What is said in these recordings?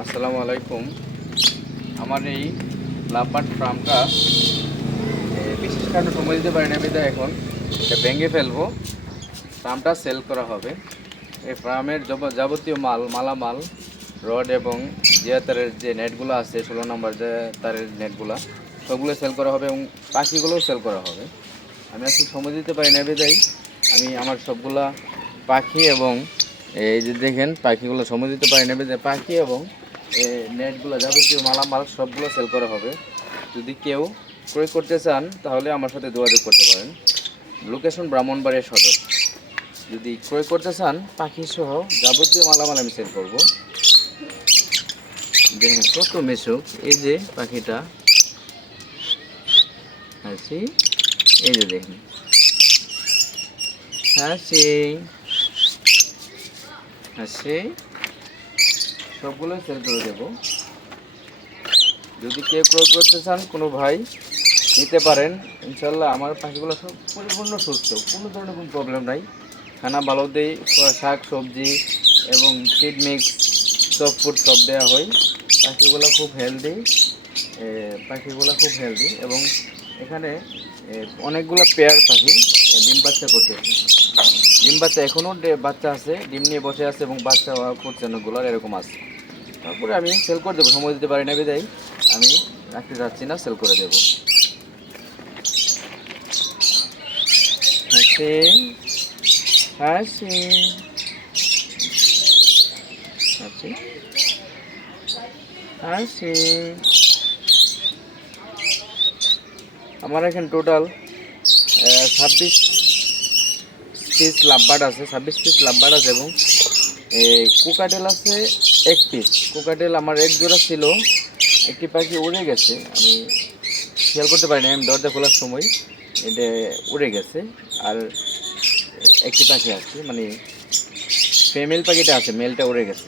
আসসালামু আলাইকুম। আমার এই লাভবার্ড ফার্মটা বিশেষ কারণে সময় দিতে পারি না, বিধায় এখন এটা ভেঙে ফেলবো, ফার্মটা সেল করা হবে। এই ফার্মের যাবতীয় মালামাল, রড এবং জিয়া তারের যে নেটগুলো আছে, 16 নম্বর যে তারের নেটগুলো, সবগুলো সেল করা হবে এবং পাখিগুলোও সেল করা হবে। আমি এখন সময় দিতে পারি না, বিধায় আমি আমার সবগুলা পাখি এবং এই যে দেখেন পাখিগুলো সময় দিতে পারি না, বিধায় পাখি এবং নেটগুলো যাবতীয় মালামাল সবগুলো সেল করা হবে। যদি কেউ ক্রয় করতে চান তাহলে আমার সাথে যোগাযোগ করতে পারেন। লোকেশন ব্রাহ্মণবাড়িয়া সদর। যদি ক্রয় করতে চান পাখি সহ যাবতীয় মালামাল আমি সেল করব। দেখেন কত মিশুক, এই যে পাখিটা হাসি, এই যে দেখেন হাসি হাসি, সবগুলো সেল করে দেবো। যদি কেউ ক্রয় করতে চান কোনো ভাই নিতে পারেন। ইনশাল্লাহ আমার পাখিগুলো সব পরিপূর্ণ সুস্থ, কোনো ধরনের কোনো প্রবলেম নাই। খানা ভালো দেই, শাক সবজি এবং ফিড মিক্স সব ফুড সব দেওয়া হয়। পাখিগুলো খুব হেলদি, এবং এখানে অনেকগুলো পেয়ার পাখি ডিম বাচ্চা করতেছে। ডিম বাচ্চা এখনও বাচ্চা আছে, ডিম নিয়ে বসে আছে এবং বাচ্চা করছে অনেকগুলো, এরকম আছে। তারপরে আমি সেল করে দেবো, সময় দিতে পারি না বিদায় আমি রাখতে যাচ্ছি না, সেল করে দেবো। হাসি হাসি হাসি হাসি। আমার এখানে টোটাল 26 পিস লাভবার্ড আছে, 26 পিস লাভবার্ড আছে এবং কোকাটেল আছে 1 পিস। কোকাটেল আমার এক জোড়া ছিল, একটি পাখি উড়ে গেছে, আমি খেয়াল করতে পারি না, আমি দরজা খোলার সময় এটা উড়ে গেছে। আর একটি পাখি আছে, মানে ফিমেল পাখিটা আছে, মেলটা উড়ে গেছে,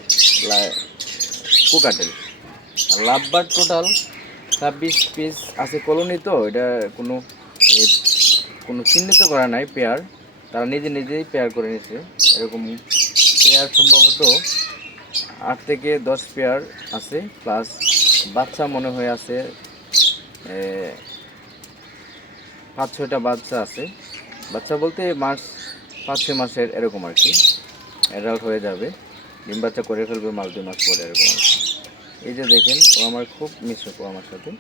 কোকাটেল। আর লাভবার্ড টোটাল 26 পিস আছে। কলোনি তো এটা কোনো কোনো চিহ্নিত করা নাই পেয়ার, তারা নিজে নিজেই পেয়ার করে নিয়েছে। এরকম পেয়ার সম্ভবত 8 থেকে 10 পেয়ার আছে, প্লাস বাচ্চা মনে হয় আছে 5-6টা বাচ্চা আছে। বাচ্চা বলতে 5-6 মাসের এরকম আর কি, অ্যাডাল্ট হয়ে যাবে, ডিম বাচ্চা করে ফেলবে 1-2 মাস পরে, এরকম আর কি। এই যে দেখেন ও আমার খুব মিশুক, ও আমার সাথে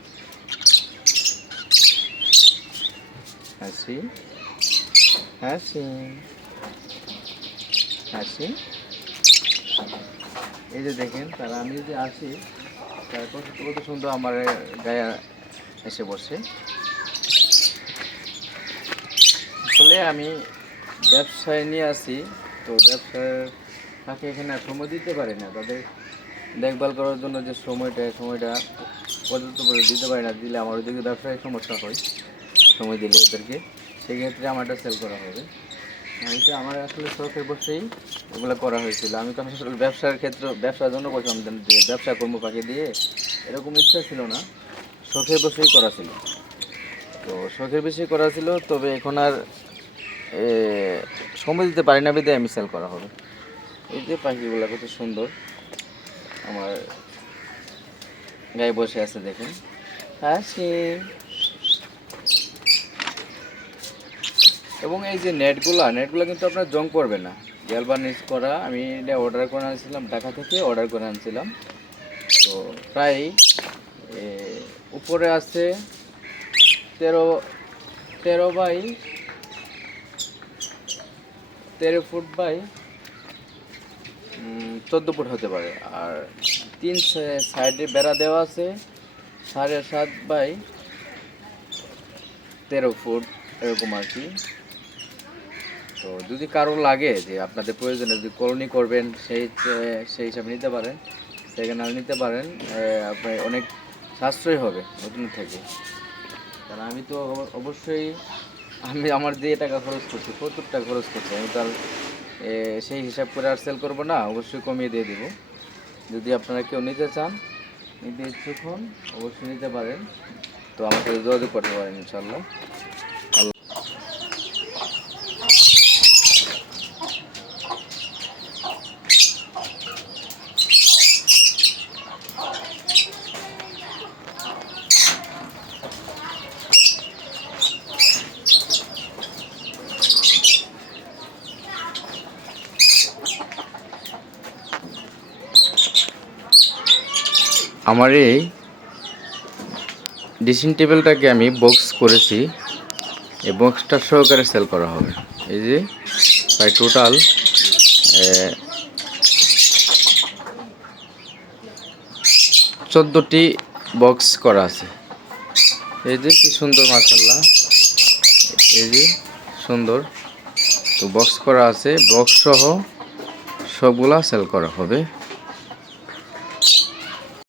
হাসি হাসি হাসি। এই যে দেখেন তারা, আমি যে আসি তারপর কত সুন্দর আমার গায়ে এসে বসে। আসলে আমি ব্যবসায় নিয়ে আসি, তো ব্যবসার ফাঁকে এখানে আর সময় দিতে পারি না, তাদের দেখভাল করার জন্য যে সময়টা পর্যাপ্ত করে দিতে পারি না। দিলে আমার ওইদিকে ব্যবসায় সমস্যা হয়, সময় দিলে ওদেরকে, সেক্ষেত্রে আমারটা সেল করা হবে। এটা আমার আসলে শখের বসেই এগুলো করা হয়েছিল। আমি তো আসলে ব্যবসার জন্য বলছিলাম যে ব্যবসা কর্ম পাখি দিয়ে, এরকম ইচ্ছা ছিল না, শখের বসেই করা ছিল। তো শখের বেশি করা ছিল, তবে এখন আর এ, সময় দিতে পারি না, বিধায় আমি সেল করা হবে। এই যে পাখিগুলো কত সুন্দর আমার গায়ে বসে আছে, দেখেন হাসি। এবং এই যে নেটগুলো কিন্তু আপনার জং পড়বে না, গ্যালভানিজ করা। আমি এটা অর্ডার করে আনছিলাম, ঢাকা থেকে অর্ডার করে আনছিলাম। তো প্রায় উপরে আছে 13 ফুট বাই 14 ফুট হতে পারে। আর 3 সাইডে বেড়া দেওয়া আছে 7.5 বাই 13 ফুট, এরকম আর কি। তো যদি কারো লাগে যে আপনাদের প্রয়োজনে যদি কলোনি করবেন, সেই হিসাবে নিতে পারেন, সেকেন্ড হ্যান্ড নিতে পারেন। আপনার অনেক সাশ্রয় হবে নতুন থেকে। কারণ আমি তো অবশ্যই আমার যে টাকা খরচ করছি, 70 টাকা খরচ করছি, আমি তো আর সেই হিসাব করে আর সেল করবো না, অবশ্যই কমিয়ে দিয়ে দিব। যদি আপনারা কেউ নিতে চান, নিতে ইচ্ছুক হন, অবশ্যই নিতে পারেন। তো আমার সাথে যোগাযোগ করতে পারেন ইনশাল্লাহ। আমার এই ড্রেসিং টেবিলটাকে আমি বক্স করেছি, এই বক্সটা সহকারে সেল করা হবে। এই যে প্রায় টোটাল 14টি বক্স করা আছে। এই যে কি সুন্দর মাশাআল্লাহ, এই যে সুন্দর তো বক্স করা আছে, বক্স সহ সবগুলা সেল করা হবে।